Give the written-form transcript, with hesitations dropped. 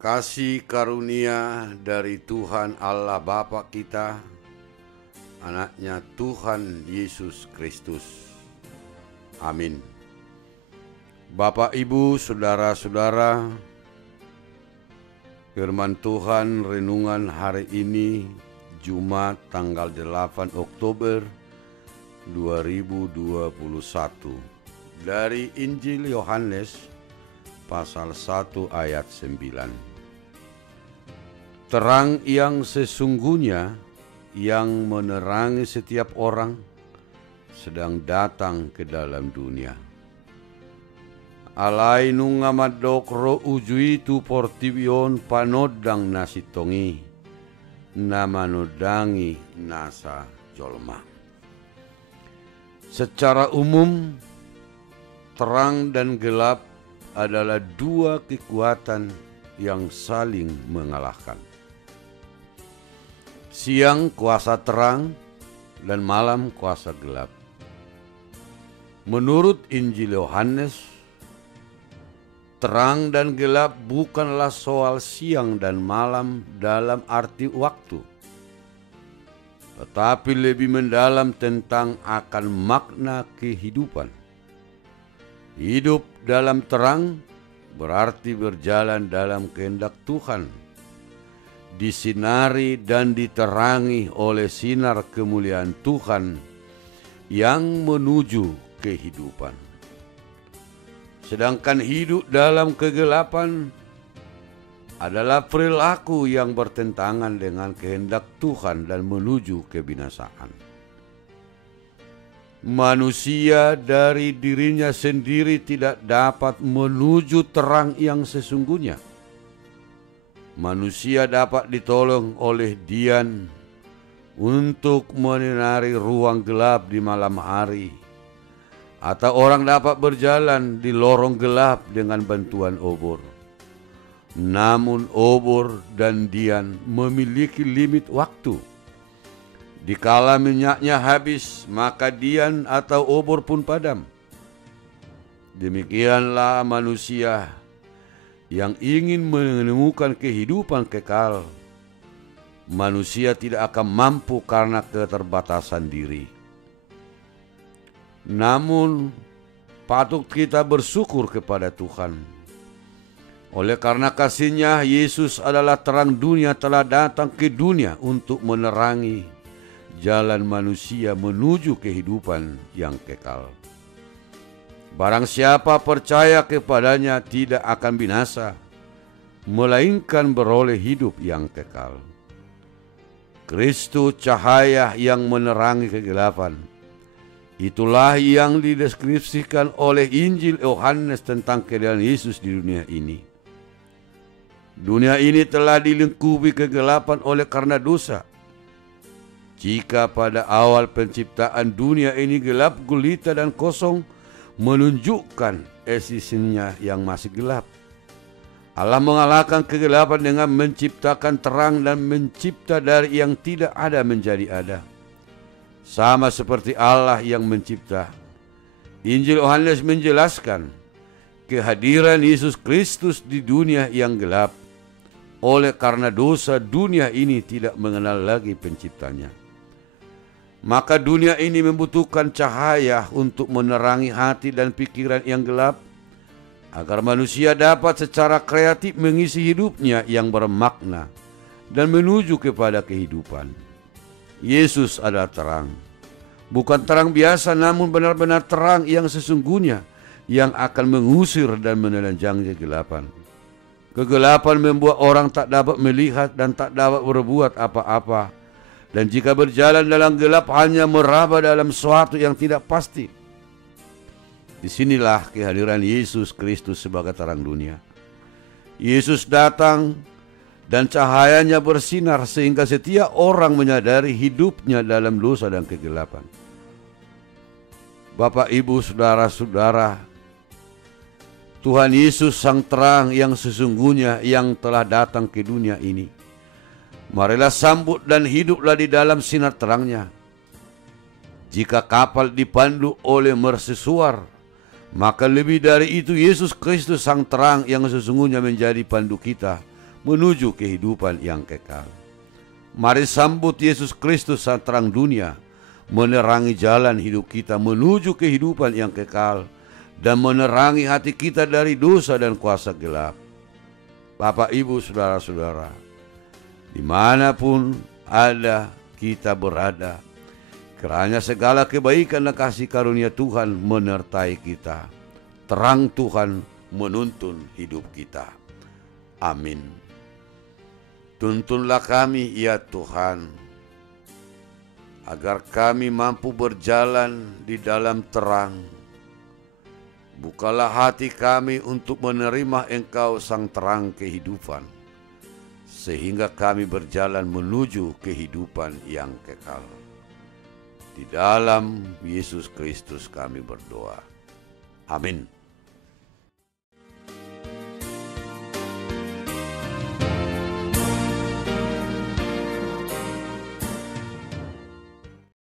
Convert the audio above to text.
Kasih karunia dari Tuhan Allah Bapa kita, anaknya Tuhan Yesus Kristus. Amin. Bapak, Ibu, Saudara-saudara, firman Tuhan renungan hari ini Jumat tanggal 8 Oktober 2021 dari Injil Yohanes pasal 1 ayat 9. Terang yang sesungguhnya yang menerangi setiap orang sedang datang ke dalam dunia. Alai nungamadok ro ujui tu portibion panodang nasitongi namanodangi nasa jolma. Secara umum, terang dan gelap adalah dua kekuatan yang saling mengalahkan. Siang kuasa terang dan malam kuasa gelap. Menurut Injil Yohanes, terang dan gelap bukanlah soal siang dan malam dalam arti waktu, tetapi lebih mendalam tentang akan makna kehidupan. Hidup dalam terang berarti berjalan dalam kehendak Tuhan, disinari dan diterangi oleh sinar kemuliaan Tuhan yang menuju kehidupan. Sedangkan hidup dalam kegelapan adalah perilaku yang bertentangan dengan kehendak Tuhan dan menuju kebinasaan. Manusia dari dirinya sendiri tidak dapat menuju terang yang sesungguhnya. Manusia dapat ditolong oleh Dian untuk menyinari ruang gelap di malam hari, atau orang dapat berjalan di lorong gelap dengan bantuan obor. Namun obor dan Dian memiliki limit waktu. Dikala minyaknya habis, maka Dian atau obor pun padam. Demikianlah manusia yang ingin menemukan kehidupan kekal. Manusia tidak akan mampu karena keterbatasan diri. Namun patut kita bersyukur kepada Tuhan. Oleh karena kasih-Nya, Yesus adalah terang dunia telah datang ke dunia untuk menerangi jalan manusia menuju kehidupan yang kekal. Barang siapa percaya kepadanya tidak akan binasa, melainkan beroleh hidup yang kekal. Kristus cahaya yang menerangi kegelapan. Itulah yang dideskripsikan oleh Injil Yohanes tentang keadaan Yesus di dunia ini. Dunia ini telah dilingkupi kegelapan oleh karena dosa. Jika pada awal penciptaan dunia ini gelap gulita dan kosong, menunjukkan eksistensinya yang masih gelap. Allah mengalahkan kegelapan dengan menciptakan terang dan mencipta dari yang tidak ada menjadi ada. Sama seperti Allah yang mencipta. Injil Yohanes menjelaskan kehadiran Yesus Kristus di dunia yang gelap. Oleh karena dosa, dunia ini tidak mengenal lagi penciptanya. Maka dunia ini membutuhkan cahaya untuk menerangi hati dan pikiran yang gelap, agar manusia dapat secara kreatif mengisi hidupnya yang bermakna dan menuju kepada kehidupan. Yesus adalah terang. Bukan terang biasa, namun benar-benar terang yang sesungguhnya yang akan mengusir dan menelanjangi kegelapan. Kegelapan membuat orang tak dapat melihat dan tak dapat berbuat apa-apa. Dan jika berjalan dalam gelap hanya meraba dalam sesuatu yang tidak pasti. Disinilah kehadiran Yesus Kristus sebagai terang dunia. Yesus datang dan cahayanya bersinar sehingga setiap orang menyadari hidupnya dalam dosa dan kegelapan. Bapak, Ibu, Saudara-saudara, Tuhan Yesus sang terang yang sesungguhnya yang telah datang ke dunia ini. Marilah sambut dan hiduplah di dalam sinar terangnya. Jika kapal dipandu oleh mercusuar, maka lebih dari itu Yesus Kristus sang terang yang sesungguhnya menjadi pandu kita menuju kehidupan yang kekal. Mari sambut Yesus Kristus sang terang dunia, menerangi jalan hidup kita menuju kehidupan yang kekal, dan menerangi hati kita dari dosa dan kuasa gelap. Bapak, Ibu, Saudara-saudara, dimanapun ada kita berada, kiranya segala kebaikan dan kasih karunia Tuhan menyertai kita. Terang Tuhan menuntun hidup kita. Amin. Tuntunlah kami ya Tuhan, agar kami mampu berjalan di dalam terang. Bukalah hati kami untuk menerima Engkau sang terang kehidupan, sehingga kami berjalan menuju kehidupan yang kekal. Di dalam Yesus Kristus kami berdoa. Amin.